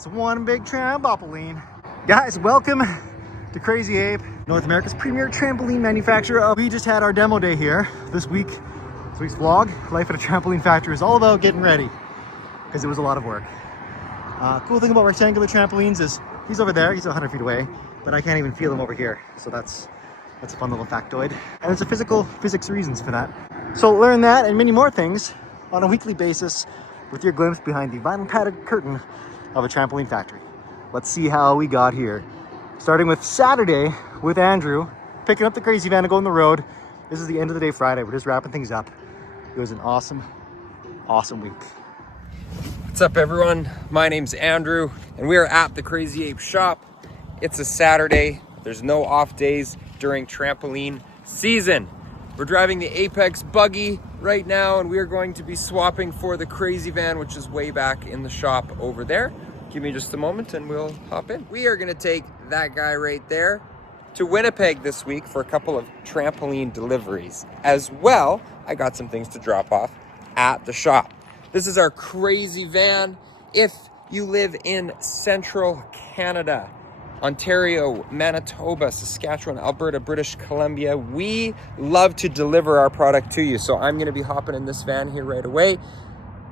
That's one big trampoline. Guys, welcome to Crazy Ape, North America's premier trampoline manufacturer. We just had our demo day here this week. This week's vlog, life at a trampoline factory, is all about getting ready because it was a lot of work. Cool thing about rectangular trampolines is he's over there, he's 100 feet away, but I can't even feel him over here. So that's a fun little factoid. And there's a physics reasons for that. So learn that and many more things on a weekly basis with your glimpse behind the vinyl padded curtain of a trampoline factory. Let's see how we got here. Starting with Saturday with Andrew, picking up the crazy van and going on the road. This is the end of the day Friday. We're just wrapping things up. It was an awesome week. What's up, everyone? My name's Andrew, and we are at the Crazy Ape shop. It's a Saturday. There's no off days during trampoline season. We're driving the Apex buggy right now, and we are going to be swapping for the crazy van, which is way back in the shop over there. Give me just a moment and we'll hop in. We are gonna take that guy right there to Winnipeg this week for a couple of trampoline deliveries. As well, I got some things to drop off at the shop. This is our crazy van. If you live in central Canada, Ontario, Manitoba, Saskatchewan, Alberta, British Columbia, we love to deliver our product to you. So I'm gonna be hopping in this van here right away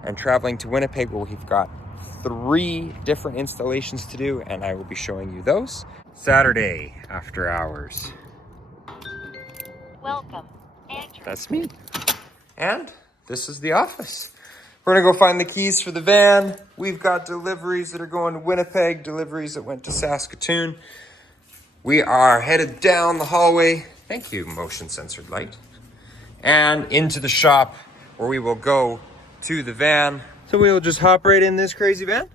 and traveling to Winnipeg, where we've got 3 different installations to do, and I will be showing you those. Saturday after hours. Welcome, Andrew. That's me. And this is the office. We're gonna go find the keys for the van. We've got deliveries that are going to Winnipeg, deliveries that went to Saskatoon. We are headed down the hallway. Thank you, motion censored light. And into the shop, where we will go to the van. So we'll just hop right in this crazy van.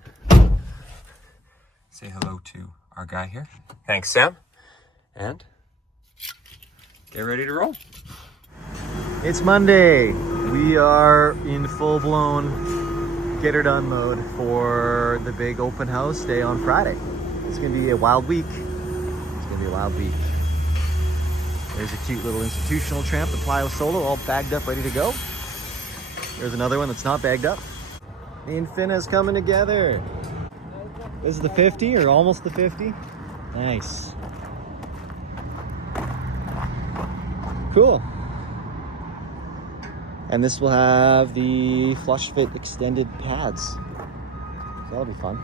Say hello to our guy here. Thanks, Sam. And get ready to roll. It's Monday. We are in full-blown get-her-done mode for the big open house day on Friday. It's gonna be a wild week. It's gonna be a wild week. There's a cute little institutional tramp, the Plyo Solo, all bagged up, ready to go. There's another one that's not bagged up. The Infini's coming together. This is the 50, or almost the 50. Nice. Cool. And this will have the flush fit extended pads. So that'll be fun.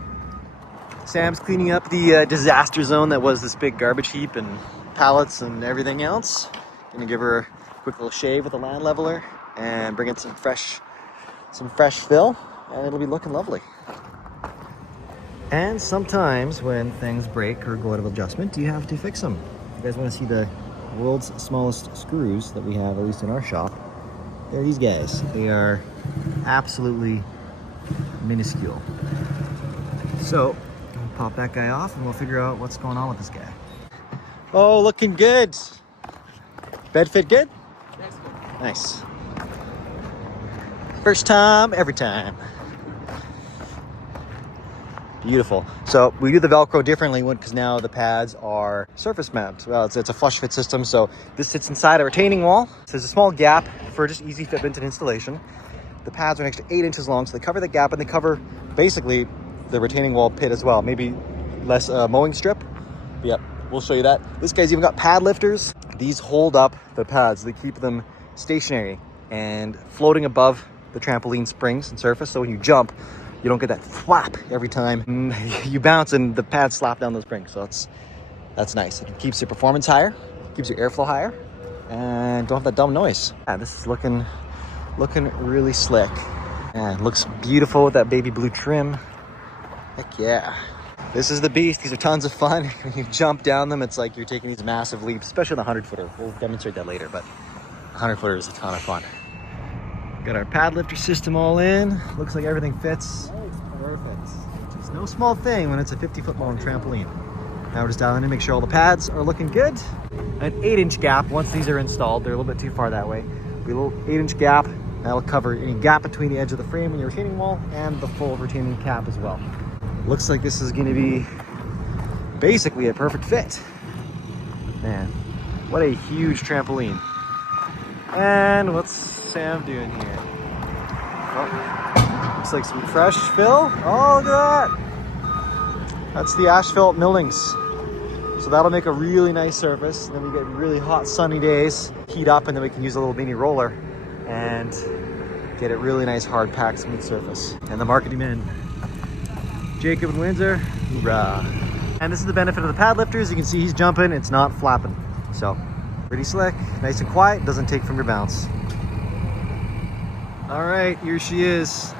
Sam's cleaning up the disaster zone that was this big garbage heap and pallets and everything else. Gonna give her a quick little shave with a land leveler and bring in some fresh fill. And it'll be looking lovely. And sometimes when things break or go out of adjustment, you have to fix them. You guys want to see the world's smallest screws that we have, at least in our shop? They're these guys. They are absolutely minuscule. So, I'll pop that guy off and we'll figure out what's going on with this guy. Oh, looking good. Bed fit good? Nice. First time, every time. Beautiful. So we do the Velcro differently because now the pads are surface mount. Well, it's a flush fit system, so this sits inside a retaining wall. So there's a small gap for just easy fitment and installation. The pads are an extra 8 inches long, so they cover the gap and they cover basically the retaining wall pit as well. Maybe less mowing strip. But yeah, we'll show you that. This guy's even got pad lifters. These hold up the pads. They keep them stationary and floating above the trampoline springs and surface, so when you jump, you don't get that flap every time you bounce and the pads slap down the spring. So that's nice. It keeps your performance higher, keeps your airflow higher, and don't have that dumb noise. Yeah, this is looking really slick. Yeah, it looks beautiful with that baby blue trim. Heck yeah. This is the beast. These are tons of fun. When you jump down them, it's like you're taking these massive leaps, especially the 100-footer. We'll demonstrate that later, but 100-footer is a ton of fun. Got our pad lifter system all in. Looks like everything fits. Oh, it's perfect. Which is no small thing when it's a 50-foot long trampoline. Now we're just dialing in, make sure all the pads are looking good. An 8-inch gap, once these are installed, they're a little bit too far that way. Be a little 8-inch gap. That'll cover any gap between the edge of the frame and your retaining wall and the full retaining cap as well. Looks like this is gonna be basically a perfect fit. Man, what a huge trampoline. And what's Sam doing here? Oh, looks like some fresh fill. Oh, look at that. That's the asphalt millings. So that'll make a really nice surface. And then we get really hot sunny days, heat up, and then we can use a little mini roller and get it really nice, hard packed, smooth surface. And the marketing men, Jacob and Windsor, hoorah. And this is the benefit of the pad lifters. You can see he's jumping, it's not flapping. So pretty slick, nice and quiet, doesn't take from your bounce. All right, here she is.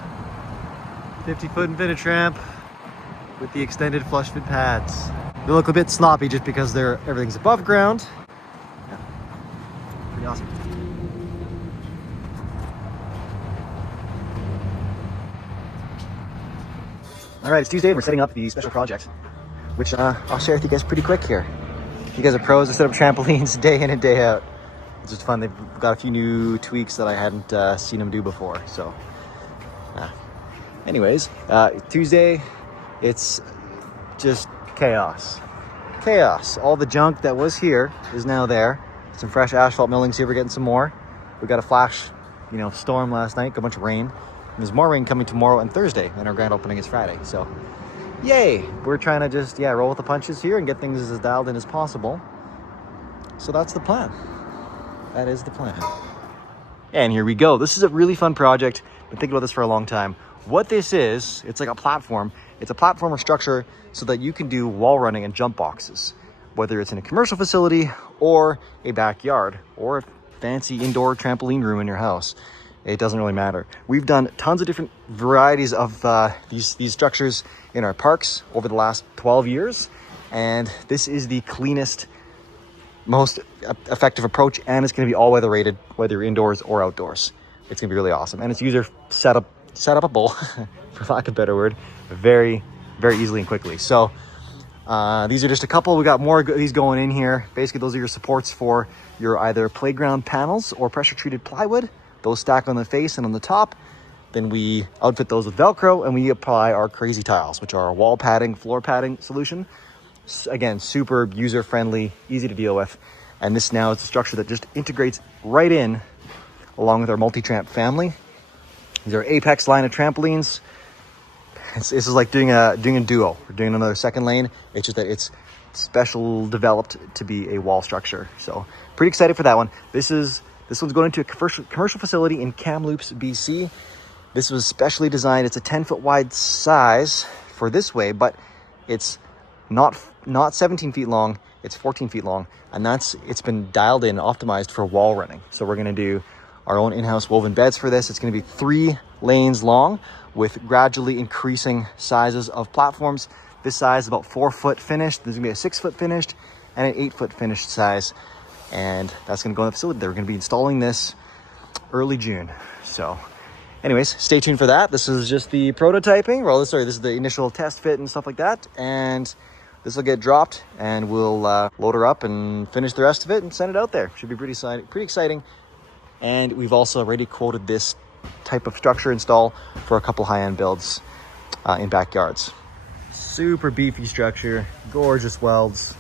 50-foot InfiniTramp with the extended flush fit pads. They look a bit sloppy just because everything's above ground. Yeah, pretty awesome. All right, it's Tuesday and we're setting up the special project, which I'll share with you guys pretty quick here. You guys are pros. I set up trampolines day in and day out. It's just fun. They've got a few new tweaks that I hadn't seen them do before. So, anyways, Tuesday, it's just chaos. Chaos. All the junk that was here is now there. Some fresh asphalt millings here. We're getting some more. We got a flash, storm last night. A bunch of rain. And there's more rain coming tomorrow and Thursday, and our grand opening is Friday. So, yay! We're trying to just roll with the punches here and get things as dialed in as possible. So that's the plan. That is the plan. And here we go. This is a really fun project. Been thinking about this for a long time. What this is, it's like a platform. It's a platform or structure so that you can do wall running and jump boxes, whether it's in a commercial facility or a backyard or a fancy indoor trampoline room in your house. It doesn't really matter. We've done tons of different varieties of these structures in our parks over the last 12 years. And this is the cleanest, most effective approach. And it's going to be all weather rated, whether you're indoors or outdoors. It's going to be really awesome. And it's user setup-able, for lack of a better word, very, very easily and quickly. So these are just a couple. We got more of these going in here. Basically, those are your supports for your either playground panels or pressure-treated plywood. Those stack on the face and on the top. Then we outfit those with Velcro and we apply our crazy tiles, which are a wall padding, floor padding solution. Again, super user-friendly, easy to deal with. And this now is a structure that just integrates right in along with our multi-tramp family. These are Apex line of trampolines. This is like doing a duo. We're doing another second lane. It's just that it's special developed to be a wall structure. So pretty excited for that one. This one's going into a commercial facility in Kamloops, BC. This was specially designed. It's a 10-foot wide size for this way, but it's not 17 feet long. It's 14 feet long, and it's been dialed in, optimized for wall running. So we're going to do our own in-house woven beds for this. It's going to be 3 lanes long with gradually increasing sizes of platforms. This size is about 4 foot finished. There's going to be a 6 foot finished and an 8 foot finished size. And that's going to go in the facility. They're going to be installing this early June. So anyways, stay tuned for that. This is just the prototyping. Well, this is the initial test fit and stuff like that. And this will get dropped and we'll load her up and finish the rest of it and send it out there. Should be pretty exciting. And we've also already quoted this type of structure install for a couple high-end builds in backyards. Super beefy structure, gorgeous welds.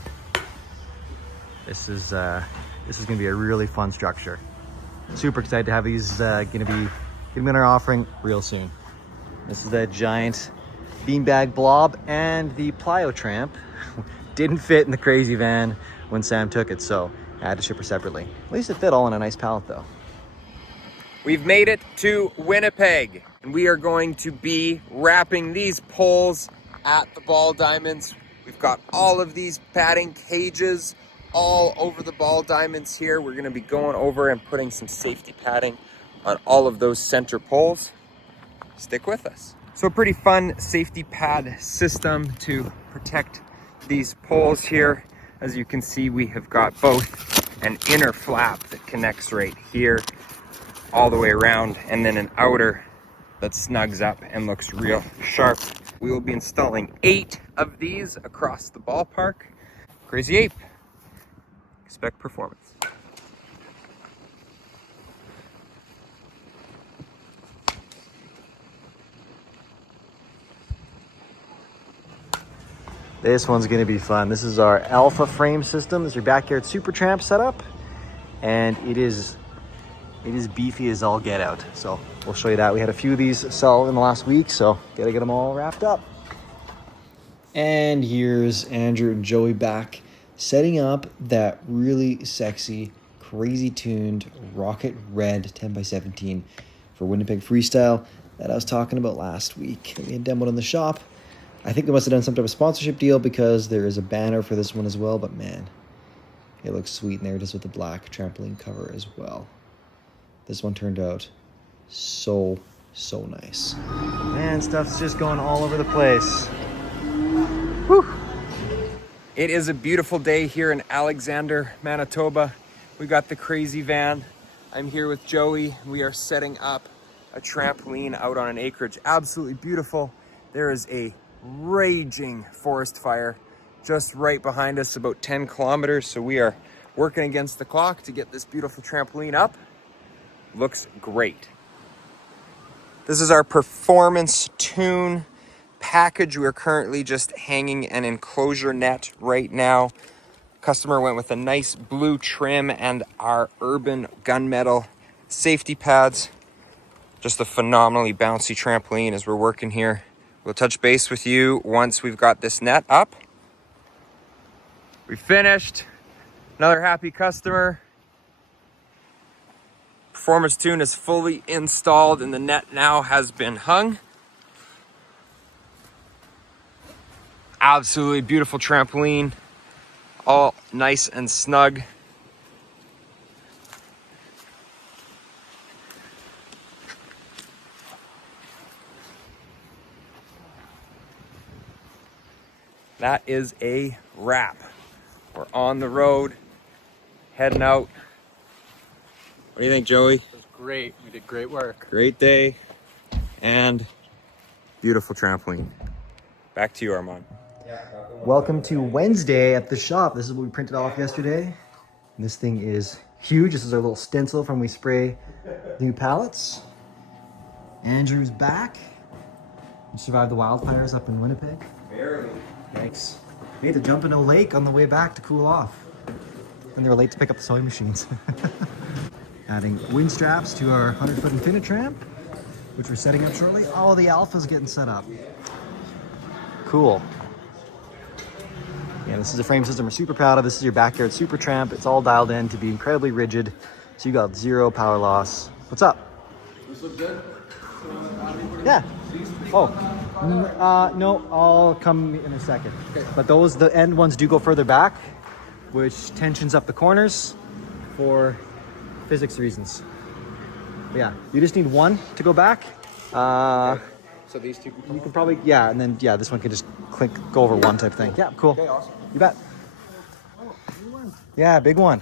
This is going to be a really fun structure. Super excited to have these going to be in our offering real soon. This is that giant beanbag blob, and the plyo tramp didn't fit in the crazy van when Sam took it, so I had to ship her separately. At least it fit all in a nice pallet though. We've made it to Winnipeg, and we are going to be wrapping these poles at the ball diamonds. We've got all of these padding cages all over the ball diamonds here. We're going to be going over and putting some safety padding on all of those center poles. Stick with us. So a pretty fun safety pad system to protect these poles here. As you can see, we have got both an inner flap that connects right here all the way around, and then an outer that snugs up and looks real sharp. We will be installing 8 of these across the ballpark. Crazy Ape. Expect performance. This one's going to be fun. This is our Alpha frame system. This is your backyard SuperTramp setup, and it is beefy as all get out. So we'll show you that. We had a few of these sell in the last week, so gotta get them all wrapped up. And here's Andrew and Joey back, setting up that really sexy, crazy tuned rocket red 10x17 for Winnipeg Freestyle that I was talking about last week. We had demoed in the shop. I think they must have done some type of sponsorship deal because there is a banner for this one as well, but man, it looks sweet, and there it is with the black trampoline cover as well. This one turned out so nice. Man, stuff's just going all over the place. Whew. It is a beautiful day here in Alexander, Manitoba. We got the crazy van. I'm here with Joey. We are setting up a trampoline out on an acreage. Absolutely beautiful. There is a raging forest fire just right behind us, about 10 kilometers. So we are working against the clock to get this beautiful trampoline up. Looks great. This is our performance tune package. We're currently just hanging an enclosure net right now. Customer went with a nice blue trim and our urban gunmetal safety pads. Just a phenomenally bouncy trampoline as we're working here. We'll touch base with you once we've got this net up. We finished. Another happy customer. Performance tune is fully installed and the net now has been hung. Absolutely beautiful trampoline. All nice and snug. That is a wrap. We're on the road, heading out. What do you think, Joey? It was great. We did great work. Great day and beautiful trampoline. Back to you, Armand. Welcome to Wednesday at the shop. This is what we printed off yesterday. And this thing is huge. This is our little stencil from we spray new pallets. Andrew's back. You survived the wildfires up in Winnipeg. Barely. Yikes. We had to jump in a lake on the way back to cool off. And they were late to pick up the sewing machines. Adding wind straps to our 100-foot InfiniTramp, which we're setting up shortly. Oh, the Alpha's getting set up. Cool. Yeah, this is a frame system we're super proud of. This is your backyard Super Tramp. It's all dialed in to be incredibly rigid, so you got zero power loss. What's up? This look good? Yeah. Oh, no, I'll come in a second. Okay. But those, the end ones do go further back, which tensions up the corners for physics reasons. But yeah, you just need one to go back. So these two can come You can probably, yeah, and then, yeah, this one can just go over one type thing. Yeah, cool. Okay, awesome. You bet. Yeah, big one.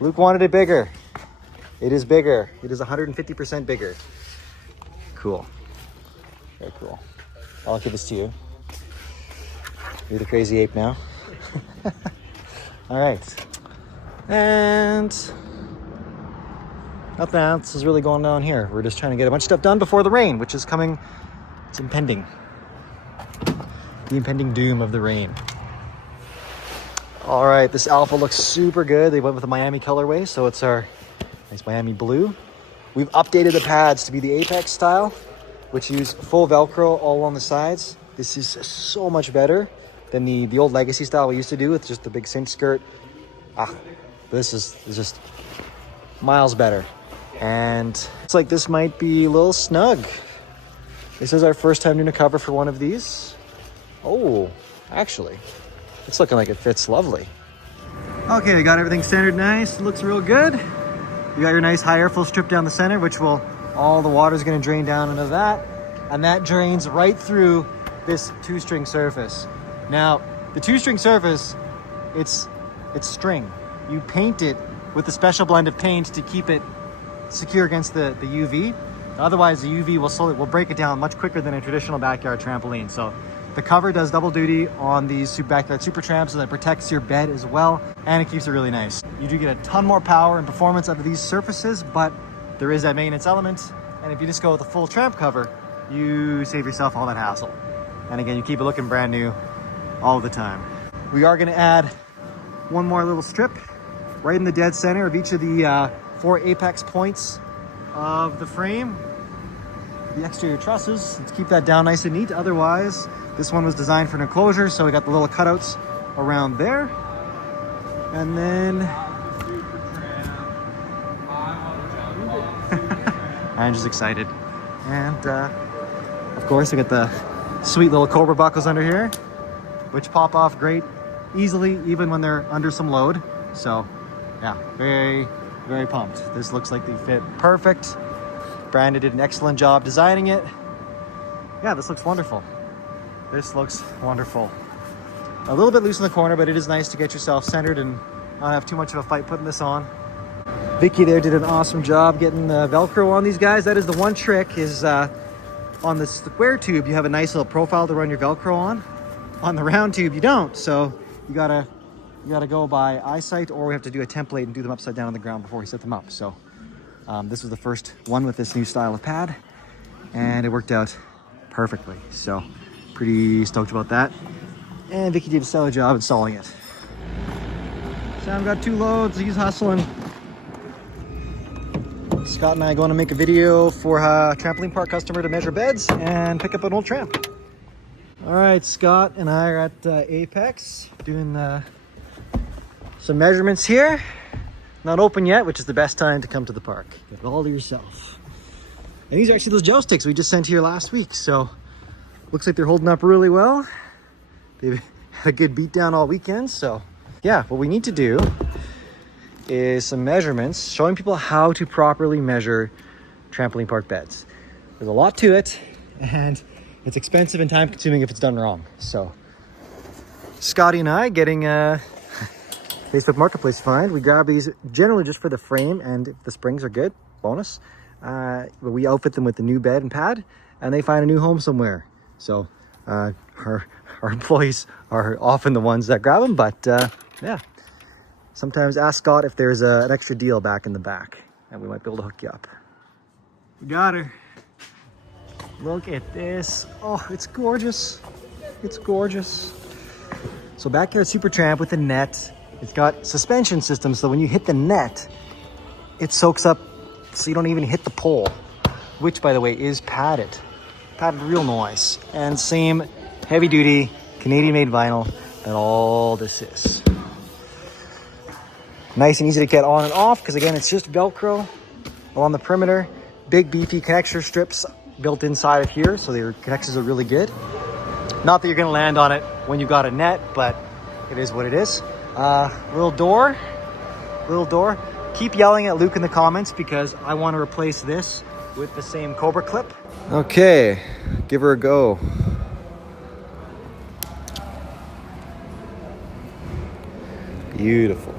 Luke wanted it bigger. It is bigger. It is 150% bigger. Cool. Very cool. I'll give this to you. You're the crazy ape now. All right. And nothing else is really going on here. We're just trying to get a bunch of stuff done before the rain, which is coming. It's impending. The impending doom of the rain. All right, this Alpha looks super good. They went with the Miami colorway, so it's our nice Miami blue. We've updated the pads to be the Apex style, which use full Velcro all on the sides. This is so much better than the old legacy style we used to do with just the big cinch skirt. This is just miles better. And it's like this might be a little snug. This is our first time doing a cover for one of these. Oh, actually, it's looking like it fits lovely. Okay, we got everything centered nice. Looks real good. You got your nice high airflow strip down the center, which will, all the water is going to drain down into that. And that drains right through this two-string surface. Now, the two-string surface, it's string. You paint it with a special blend of paint to keep it secure against the UV. Otherwise, the UV will break it down much quicker than a traditional backyard trampoline. So the cover does double duty on these backyard Super Tramps, so that protects your bed as well, and it keeps it really nice. You do get a ton more power and performance out of these surfaces, but there is that maintenance element. And if you just go with a full tramp cover, you save yourself all that hassle. And again, you keep it looking brand new all the time. We are going to add one more little strip right in the dead center of each of the 4 apex points of the frame. the exterior trusses. Let's keep that down nice and neat. Otherwise, this one was designed for an enclosure, so we got the little cutouts around there. And then I'm just excited. And of course, we got the sweet little Cobra buckles under here, which pop off great easily, even when they're under some load. So yeah, very, very pumped. This looks like they fit perfect. Brandon did an excellent job designing it. Yeah, this looks wonderful. This looks wonderful. A little bit loose in the corner, but it is nice to get yourself centered and not have too much of a fight putting this on. Vicky there did an awesome job getting the Velcro on these guys. That is the one trick, is on the square tube, you have a nice little profile to run your Velcro on. On the round tube, you don't. So you gotta go by eyesight, or we have to do a template and do them upside down on the ground before we set them up. So this was the first one with this new style of pad, and it worked out perfectly. So pretty stoked about that. And Vicky did a stellar job installing it. Sam got 2 loads, he's hustling. Scott and I are going to make a video for a trampoline park customer to measure beds and pick up an old tramp. All right, Scott and I are at Apex doing some measurements here. Not open yet, which is the best time to come to the park. Get it all to yourself. And these are actually those gel sticks we just sent here last week. So looks like they're holding up really well. They've had a good beat down all weekend. So yeah, what we need to do is some measurements, showing people how to properly measure trampoline park beds. There's a lot to it, and it's expensive and time consuming if it's done wrong. So Scotty and I getting a Facebook Marketplace find. We grab these generally just for the frame, and if the springs are good, bonus. But we outfit them with the new bed and pad, and they find a new home somewhere. So our employees are often the ones that grab them, but yeah. Sometimes ask Scott if there's an extra deal back in the back, and we might be able to hook you up. We got her. Look at this. Oh, it's gorgeous. It's gorgeous. So back here at Super Tramp with the net, it's got suspension systems, so when you hit the net, it soaks up so you don't even hit the pole, which, by the way, is padded. Padded real nice. And same heavy duty Canadian-made vinyl that all this is. Nice and easy to get on and off, because again, it's just Velcro along the perimeter. Big beefy connector strips built inside of here, so their connectors are really good. Not that you're gonna land on it when you got a net, but it is what it is. Little door. Keep yelling at Luke in the comments, because I want to replace this with the same Cobra clip. Okay, give her a go. Beautiful.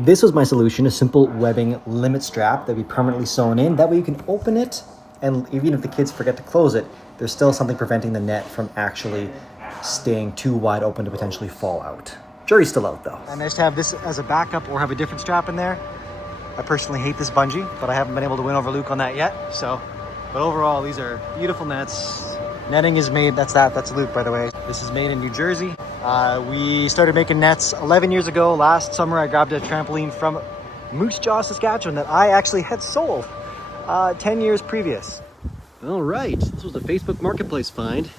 This was my solution, a simple webbing limit strap that we permanently sewn in. That way you can open it, and even if the kids forget to close it, there's still something preventing the net from actually staying too wide open to potentially fall out. Jury's still out though. And I just have this as a backup, or have a different strap in there. I personally hate this bungee, but I haven't been able to win over Luke on that yet. So, but overall, these are beautiful nets. Netting is made, that's Luke, by the way. This is made in New Jersey. We started making nets 11 years ago. Last summer, I grabbed a trampoline from Moose Jaw, Saskatchewan that I actually had sold 10 years previous. All right, this was a Facebook Marketplace find.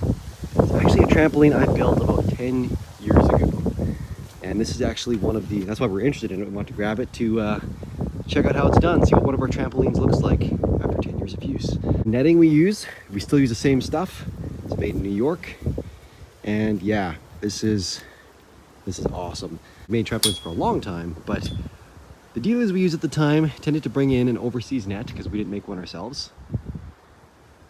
It's actually a trampoline I built about 10 years ago. And this is actually one of the, that's why we're interested in it. We want to grab it to check out how it's done, see what one of our trampolines looks like after 10 years of use. Netting we still use the same stuff. It's made in New York. And yeah, this is awesome. We made trampolines for a long time, but the dealers we used at the time tended to bring in an overseas net because we didn't make one ourselves.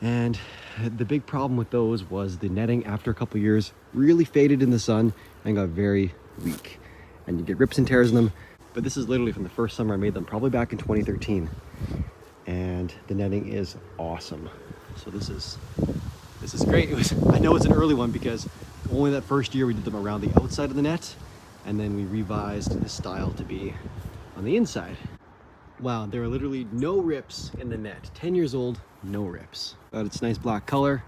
And the big problem with those was the netting after a couple of years really faded in the sun and got very weak. And you get rips and tears in them. But this is literally from the first summer I made them, probably back in 2013. And the netting is awesome. So this is great. I know it's an early one because only that first year we did them around the outside of the net, and then we revised the style to be on the inside. Wow, there are literally no rips in the net. 10 years old, no rips. But it's nice black color.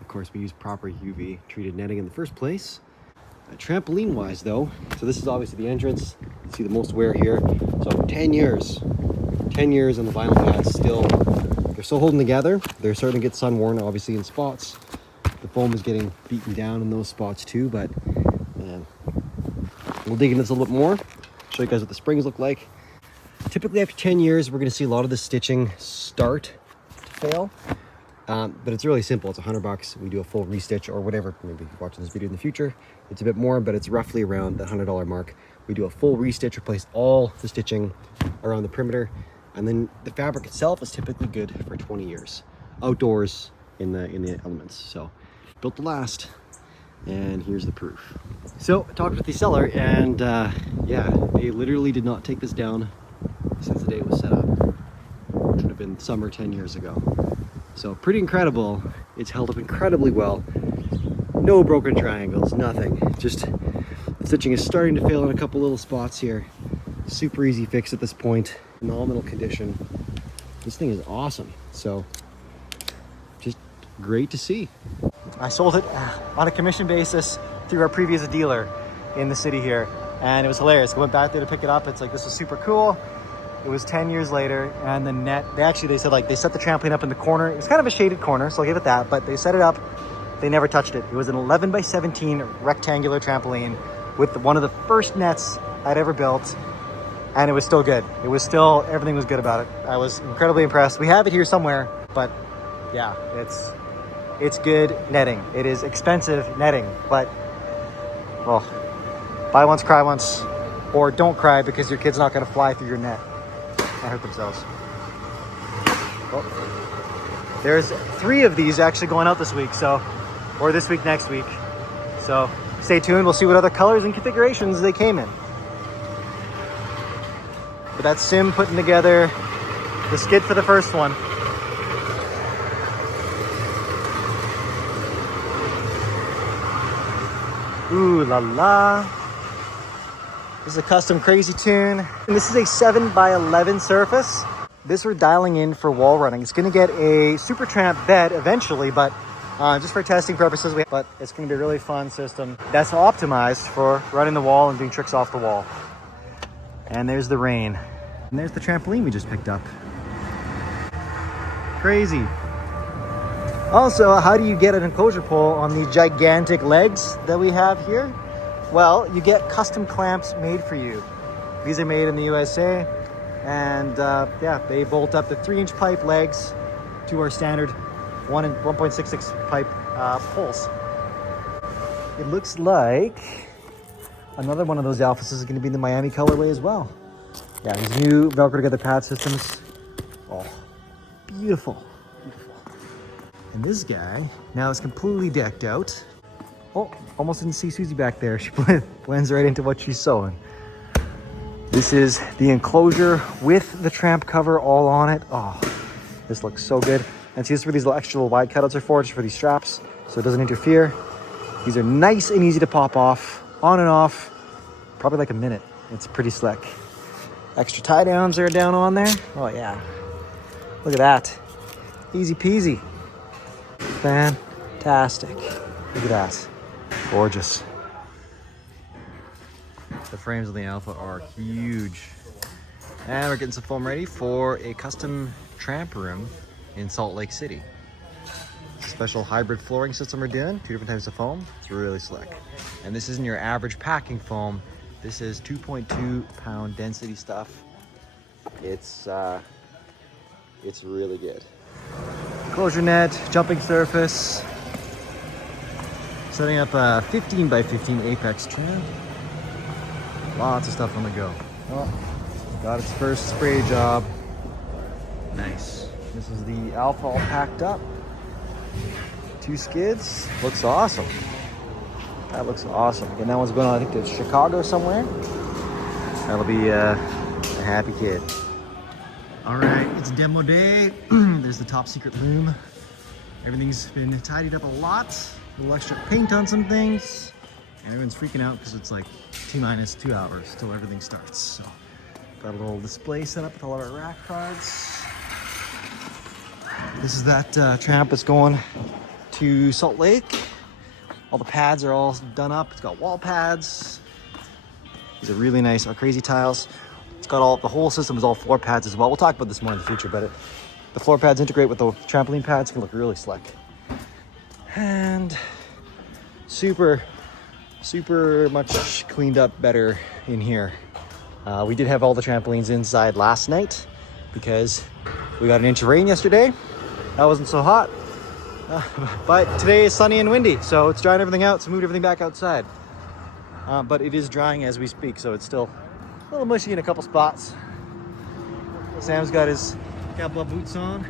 Of course, we use proper UV treated netting in the first place. Trampoline wise though, so this is obviously the entrance. You see the most wear here. So 10 years on the vinyl pads, still, they're still holding together. They're starting to get sun worn obviously in spots. The foam is getting beaten down in those spots too, but we'll dig into this a little bit more. Show you guys what the springs look like. Typically after 10 years, we're gonna see a lot of the stitching start to fail. But it's really simple. It's $100. We do a full restitch or whatever. Maybe you're watching this video in the future, it's a bit more, but it's roughly around the $100 mark. We do a full restitch, replace all the stitching around the perimeter. And then the fabric itself is typically good for 20 years outdoors in the elements. So built to last, and here's the proof. So I talked with the seller, and yeah, they literally did not take this down since the day it was set up, which would have been summer 10 years ago. So pretty incredible. It's held up incredibly well. No broken triangles, nothing. Just the stitching is starting to fail in a couple little spots here. Super easy fix at this point. Phenomenal condition. This thing is awesome. So just great to see. I sold it on a commission basis through our previous dealer in the city here, and it was hilarious. I went back there to pick it up. It's like, this was super cool. It was 10 years later, and the net, they said like they set the trampoline up in the corner. It was kind of a shaded corner, so I'll give it that, but they set it up. They never touched it. It was an 11 by 17 rectangular trampoline with one of the first nets I'd ever built, and it was still good. It was still, everything was good about it. I was incredibly impressed. We have it here somewhere, but yeah, it's good netting. It is expensive netting, but well, buy once, cry once, or don't cry because your kid's not gonna fly through your net and hurt themselves. Well, there's 3 of these actually going out this week, so, or this week, next week. So stay tuned. We'll see what other colors and configurations they came in. But that's Sim putting together the skid for the first one. Ooh la la. This is a custom Crazy Tune. And this is a 7 by 11 surface. This we're dialing in for wall running. It's gonna get a Super Tramp bed eventually, but just for testing purposes, but it's gonna be a really fun system that's optimized for running the wall and doing tricks off the wall. And there's the rain. And there's the trampoline we just picked up. Crazy. Also, how do you get an enclosure pole on the gigantic legs that we have here? Well, you get custom clamps made for you. These are made in the USA, and yeah, they bolt up the 3-inch pipe legs to our standard 1.66 pipe poles. It looks like another one of those Alphas is going to be in the Miami colorway as well. Yeah, these new Velcro together pad systems. Oh, beautiful, beautiful. And this guy now is completely decked out. Oh, almost didn't see Susie back there. She blends right into what she's sewing. This is the enclosure with the Tramp cover all on it. Oh, this looks so good. And see, this is where these little extra little wide cutouts are for, just for these straps, so it doesn't interfere. These are nice and easy to pop off, on and off, probably like a minute. It's pretty slick. Extra tie downs are down on there. Oh yeah, look at that. Easy peasy. Fantastic. Look at that. Gorgeous. The frames of the Alpha are huge. And we're getting some foam ready for a custom Tramp room in Salt Lake City. Special hybrid flooring system we're doing, 2 different types of foam. It's really slick. And this isn't your average packing foam. This is 2.2 pound density stuff. It's really good. Closure net, jumping surface. Setting up a 15 by 15 Apex trim. Lots of stuff on the go. Oh, got its first spray job. Nice. This is the Alpha all packed up. 2 skids. Looks awesome. That looks awesome. Again, that one's going on, I think, to Chicago somewhere. That'll be a happy kid. All right, it's demo day. There's the top secret room. Everything's been tidied up a lot. A little extra paint on some things. And everyone's freaking out because it's like T-2 hours till everything starts. So, got a little display set up with all of our rack cards. This is that Tramp that's going to Salt Lake. All the pads are all done up. It's got wall pads. These are really nice, our crazy tiles. It's got all, the whole system is all floor pads as well. We'll talk about this more in the future, but the floor pads integrate with the trampoline pads, can look really slick. And super much cleaned up better in here. We did have all the trampolines inside last night because we got an inch of rain yesterday. That wasn't so hot. But today is sunny and windy, so it's drying everything out, so moved everything back outside. But it is drying as we speak, so it's still a little mushy in a couple spots. Sam's got his cowboy boots on.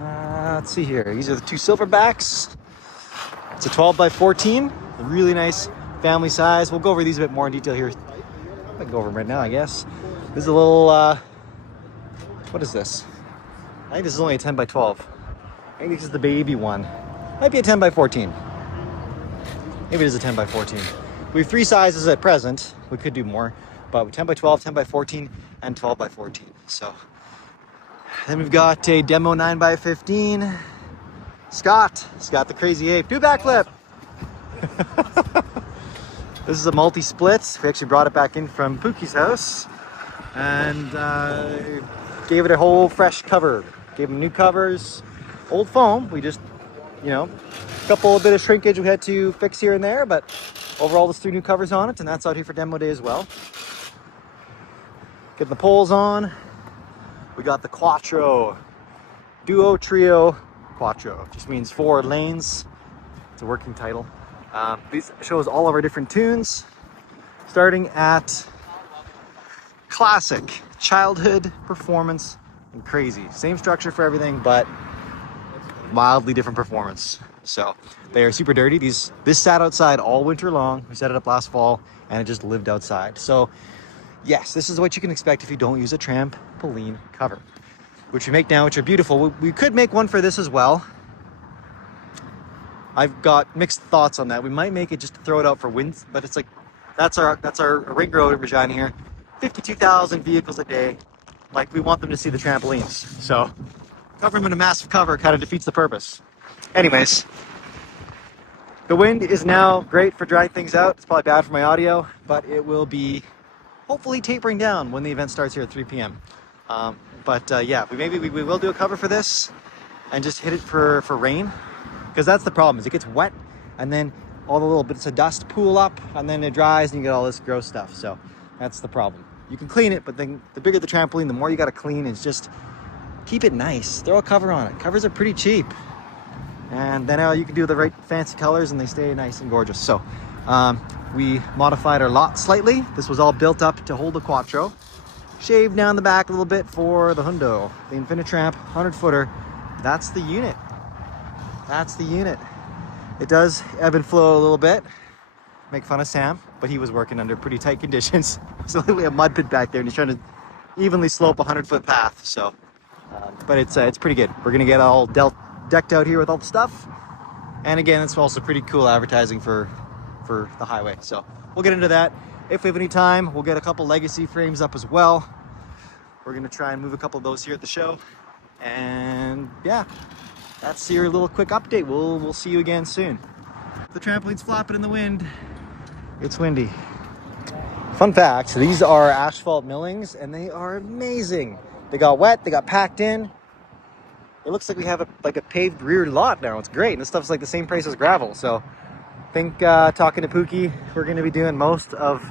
Let's see here. These are the 2 silverbacks. It's a 12 by 14, a really nice family size. We'll go over these a bit more in detail here. I can go over them right now, I guess. This is a little, what is this? I think this is only a 10 by 12. I think this is the baby one. Might be a 10 by 14. Maybe it is a 10 by 14. We have 3 sizes at present. We could do more, but 10 by 12, 10 by 14, and 12 by 14. So then we've got a demo 9 by 15. Scott the crazy ape. Do a backflip. This is a multi-split. We actually brought it back in from Pookie's house and gave it a whole fresh cover. Gave him new covers, old foam. We just, you know, a bit of shrinkage we had to fix here and there, but overall there's 3 new covers on it, and that's out here for demo day as well. Getting the poles on. We got the Quattro, Duo, Trio, Quattro. Just means 4 lanes. It's a working title. These shows all of our different tunes, starting at classic, childhood, performance, and crazy. Same structure for everything, but wildly different performance. So they are super dirty. This sat outside all winter long. We set it up last fall and it just lived outside. So yes, this is what you can expect if you don't use a trampoline cover, which we make now, which are beautiful. We could make one for this as well. I've got mixed thoughts on that. We might make it just to throw it out for winds, but it's like, that's our ring road in Regina here. 52,000 vehicles a day. Like, we want them to see the trampolines. So covering them in a massive cover kind of defeats the purpose. Anyways, the wind is now great for drying things out. It's probably bad for my audio, but it will be hopefully tapering down when the event starts here at 3 p.m. Yeah, we will do a cover for this and just hit it for rain, because that's the problem, is it gets wet and then all the little bits of dust pool up and then it dries and you get all this gross stuff. So that's the problem. You can clean it, but then the bigger the trampoline, the more you got to clean. It's just keep it nice. Throw a cover on it. Covers are pretty cheap. And then you can do the right fancy colors and they stay nice and gorgeous. So we modified our lot slightly. This was all built up to hold the Quattro. Shaved down the back a little bit for the hundo. The InfiniTramp 100-footer. That's the unit. That's the unit. It does ebb and flow a little bit. Make fun of Sam, but he was working under pretty tight conditions. There's literally a mud pit back there and he's trying to evenly slope a 100-foot path. So, but it's pretty good. We're gonna get all decked out here with all the stuff. And again, it's also pretty cool advertising for the highway. So we'll get into that. If we have any time, we'll get a couple legacy frames up as well. We're gonna try and move a couple of those here at the show. And yeah, that's your little quick update. We'll see you again soon. The trampoline's flopping in the wind. It's windy. Fun fact, these are asphalt millings and they are amazing. They got wet, they got packed in. It looks like we have a paved rear lot now. It's great. And this stuff's like the same price as gravel. So I think talking to Pookie, we're gonna be doing most of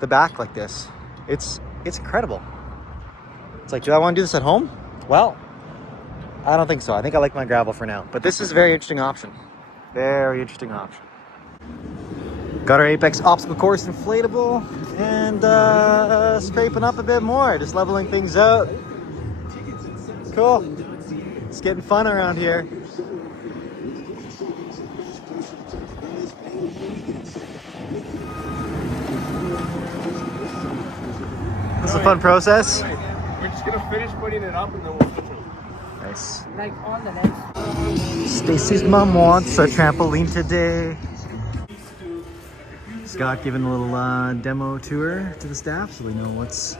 the back like this. It's incredible. It's like, do I want to do this at home? Well, I don't think so. I think I like my gravel for now. But this is a very interesting option. Very interesting option. Got our Apex obstacle course inflatable and scraping up a bit more, just leveling things out. Cool. It's getting fun around here. It's a fun process. We're just gonna finish putting it up and then we'll switch over. Nice. Like on the next. Stacy's mom wants a trampoline today. Scott giving a little demo tour to the staff so they know what's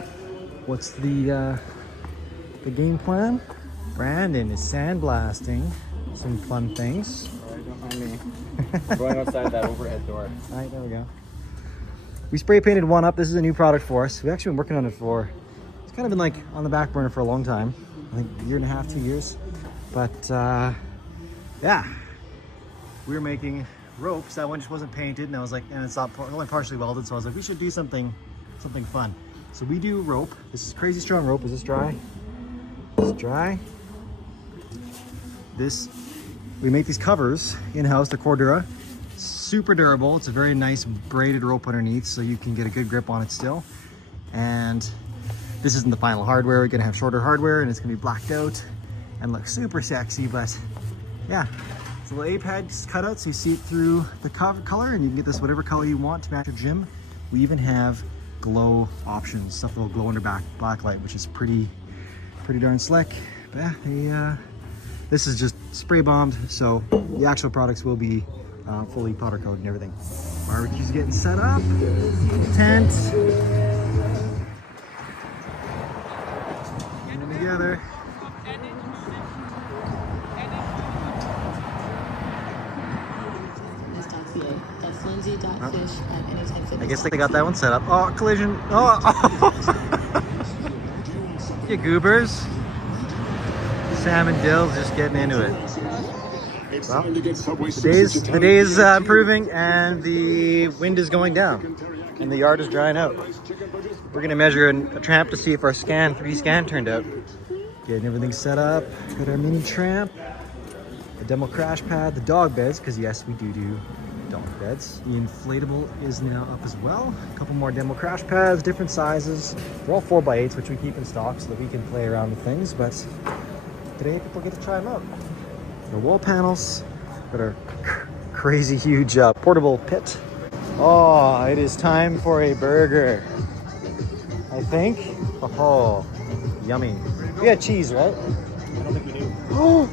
the game plan. Brandon is sandblasting some fun things. on me. Going outside that overhead door. All right, there we go. We spray painted one up. This is a new product for us. We've actually been working on it for, it's kind of been like on the back burner for a long time. I think a year and a half, 2 years. But yeah, we were making ropes. That one just wasn't painted, and I was like, and it's not only partially welded, so I was like, we should do something fun. So we do rope. This is crazy strong rope. Is this dry? It's dry. We make these covers in-house, the Cordura. Super durable. It's a very nice braided rope underneath, so you can get a good grip on it still. And this isn't the final hardware. We're gonna have shorter hardware, and it's gonna be blacked out and look super sexy. But yeah, it's a little ape head cutout, so you see it through the color, and you can get this whatever color you want to match your gym. We even have glow options, stuff that will glow under backlight, which is pretty darn slick. But yeah, this is just spray bombed, so the actual products will be fully powder coated and everything. Barbecue's getting set up. Tent. Getting them together. I guess they got that one set up. Oh, collision. Oh. You goobers. Sam and Dill's just getting into it. Well, the day is improving, and the wind is going down, and the yard is drying out. We're gonna measure a tramp to see if our 3D scan turned out. Getting everything set up. Got our mini tramp, a demo crash pad, the dog beds, because yes, we do dog beds. The inflatable is now up as well. A couple more demo crash pads, different sizes. They're all 4x8s, which we keep in stock so that we can play around with things, but today people get to try them out. Our wall panels, got our crazy huge portable pit. Oh, it is time for a burger, I think. Oh, yummy. We got cheese, right? I don't think we do. Oh,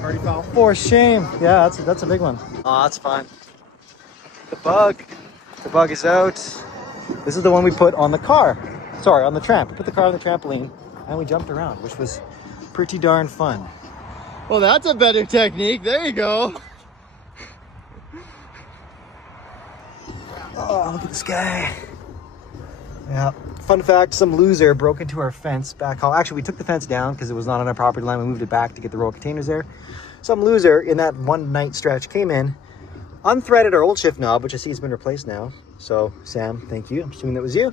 Party foul. for shame. Yeah, that's a big one. Oh, that's fine. The bug is out. This is the one we put on the car. Sorry, on the tramp. We put the car on the trampoline and we jumped around, which was pretty darn fun. Well, that's a better technique. There you go. Oh, look at this guy. Yeah. Fun fact, some loser broke into our fence back home. Actually, we took the fence down because it was not on our property line. We moved it back to get the roll containers there. Some loser in that one night stretch came in, unthreaded our old shift knob, which I see has been replaced now. So, Sam, thank you. I'm assuming that was you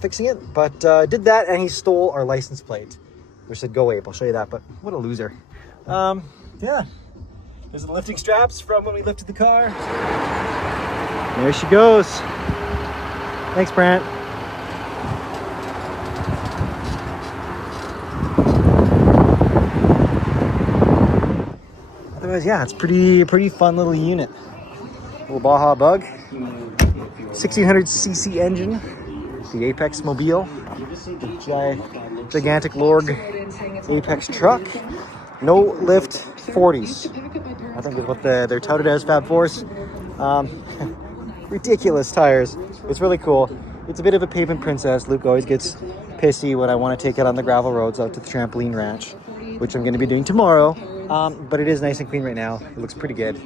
fixing it. But did that, and he stole our license plate, which said "Go Ape." I'll show you that, but what a loser. Yeah, there's the lifting straps from when we lifted the car. There she goes. Thanks, Brant. Otherwise, yeah, it's pretty fun little unit. Little Baja Bug, 1600cc engine, the Apex Mobile, the gigantic Lorg Apex truck. No lift 40s. I think that's what they're touted as, Fab Force. Ridiculous tires. It's really cool. It's a bit of a pavement princess. Luke always gets pissy when I want to take it on the gravel roads out to the trampoline ranch, which I'm going to be doing tomorrow. But it is nice and clean right now. It looks pretty good.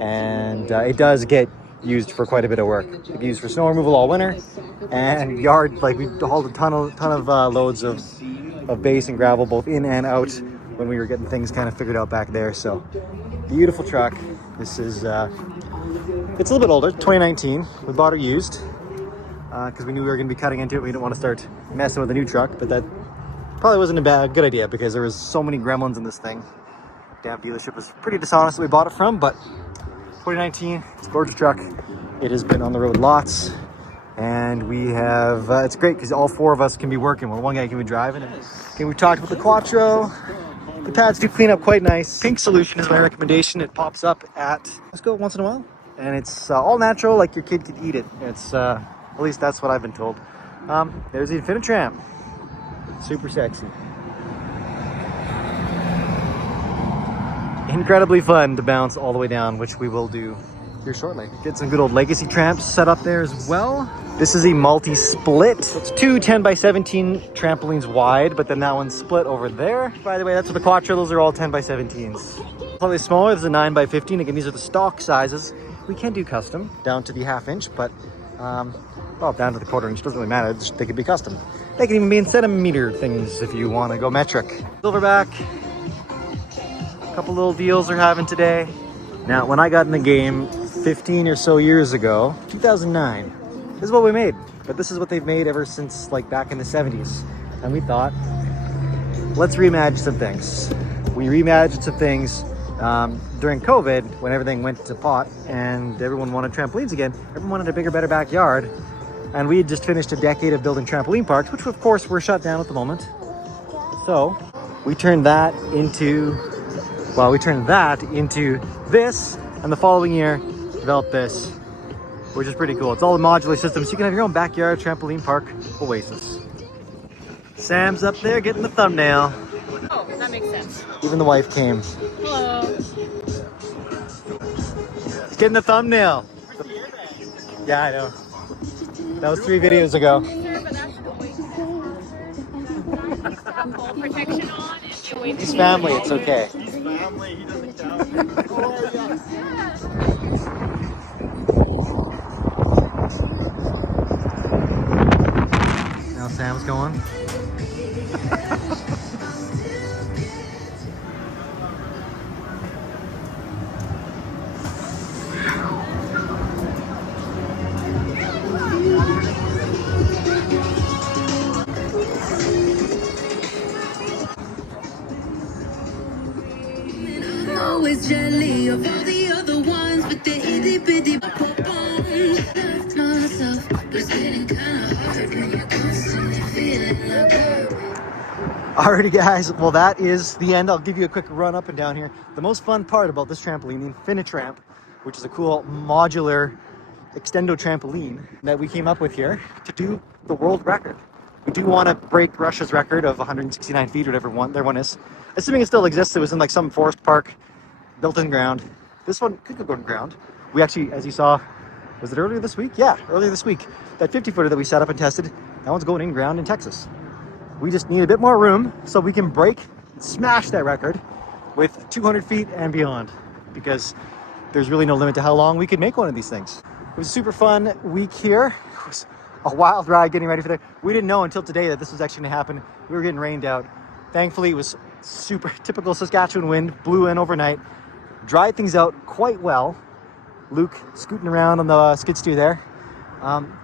And it does get used for quite a bit of work. It gets used for snow removal all winter. And yard, like we hauled a ton of loads of base and gravel both in and out when we were getting things kind of figured out back there. So beautiful truck. This is it's a little bit older, 2019. We bought her used because we knew we were going to be cutting into it. We didn't want to start messing with the new truck, but that probably wasn't a good idea because there was so many gremlins in this thing. Damn dealership was pretty dishonest that we bought it from, but 2019, it's a gorgeous truck. It has been on the road lots, and we have it's great because all four of us can be working while one guy can be driving. And we talked about the Quattro. The pads do clean up quite nice. Pink Solution is my recommendation. It pops up at Costco once in a while, and it's all natural, like your kid could eat it. It's at least that's what I've been told. There's the InfiniTramp. Super sexy. Incredibly fun to bounce all the way down, which we will do here shortly. Get some good old legacy tramps set up there as well. This is a multi-split. So it's two 10 by 17 trampolines wide, but then that one's split over there. By the way, that's what the Quattro, those are all 10 by 17s. Slightly smaller, there's a 9 by 15. Again, these are the stock sizes. We can do custom down to the ½ inch, but well, down to the quarter inch, doesn't really matter. They could be custom. They can even be in centimeter things if you want to go metric. Silverback, a couple little deals they're having today. Now, when I got in the game 15 or so years ago, 2009, this is what we made. But this is what they've made ever since like back in the 70s. And we thought, let's reimagine some things. We reimagined some things during COVID when everything went to pot and everyone wanted trampolines again. Everyone wanted a bigger, better backyard. And we had just finished a decade of building trampoline parks, which of course were shut down at the moment. So we turned that into, this, and the following year developed this, which is pretty cool. It's all a modular system, so you can have your own backyard trampoline park oasis. Sam's up there getting the thumbnail. Oh, that makes sense. Even the wife came. Hello. He's getting the thumbnail. Yeah, I know. That was 3 videos ago. Protection on and you wait. He's family, it's okay. He's family, he doesn't count. Now Sam's going. Always jelly of all the other ones with the itty bitty pop-ons. Myself was getting kind of hard when you're constantly feeling like Alrighty guys, well that is the end. I'll give you a quick run up and down here. The most fun part about this trampoline, the InfiniTramp, which is a cool modular extendo trampoline that we came up with here to do the world record. We do want to break Russia's record of 169 feet, whatever their one is. Assuming it still exists, it was in like some forest park, built in ground. This one could go in ground. We actually, as you saw, was it earlier this week? Yeah, earlier this week. That 50-footer that we set up and tested, that one's going in ground in Texas. We just need a bit more room so we can break, smash that record with 200 feet and beyond, because there's really no limit to how long we could make one of these things. It was a super fun week here. It was a wild ride getting ready for that. We didn't know until today that this was actually gonna happen. We were getting rained out. Thankfully, it was super typical Saskatchewan wind, blew in overnight, dried things out quite well. Luke scooting around on the skid steer there,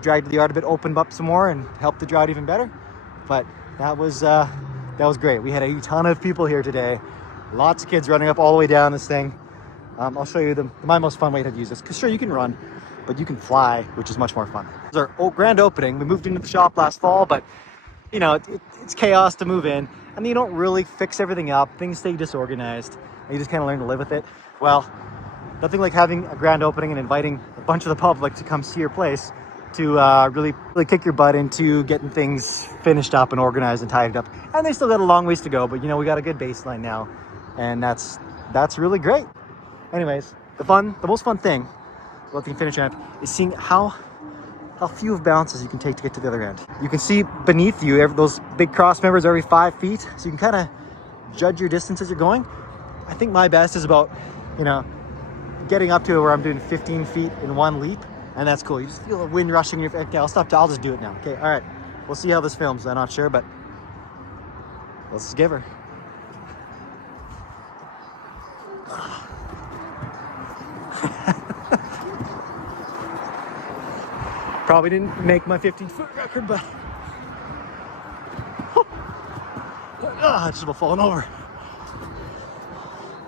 dragged the yard a bit, opened up some more and helped the dry out even better. But that was great. We had a ton of people here today. Lots of kids running up all the way down this thing. I'll show you my most fun way to use this, because sure, you can run, but you can fly, which is much more fun. This is our grand opening. We moved into the shop last fall, but you know, it's chaos to move in, and you don't really fix everything up. Things stay disorganized, and you just kind of learn to live with it. Well, nothing like having a grand opening and inviting a bunch of the public to come see your place to really kick your butt into getting things finished up and organized and tidied up. And they still got a long ways to go, but you know, we got a good baseline now, and that's really great. Anyways, the most fun thing about the InfiniTramp is seeing how few of bounces you can take to get to the other end. You can see beneath you those big cross members every 5 feet, so you can kind of judge your distance as you're going. I think my best is about, you know, getting up to where I'm doing 15 feet in one leap, and that's cool. You just feel the wind rushing in your face. Okay, I'll stop. I'll just do it now. Okay, all right. We'll see how this films. I'm not sure, but let's just give her. Probably didn't make my 15-foot record, but I just about falling over.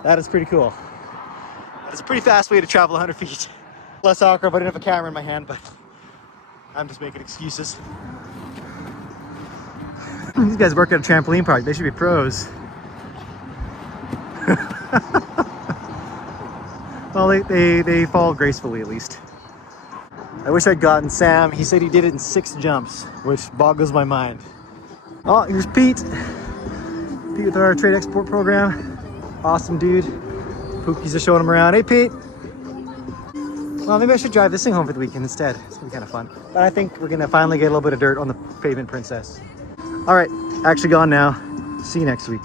That is pretty cool. That is a pretty fast way to travel 100 feet. Less awkward if I didn't have a camera in my hand, but I'm just making excuses. These guys work at a trampoline park. They should be pros. Well, they fall gracefully at least. I wish I'd gotten Sam. He said he did it in 6 jumps, which boggles my mind. Oh, here's Pete. Pete with our trade export program. Awesome dude. Pookie's just showing him around. Hey, Pete. Well, maybe I should drive this thing home for the weekend instead. It's gonna be kind of fun. But I think we're gonna finally get a little bit of dirt on the pavement princess. All right, actually gone now. See you next week.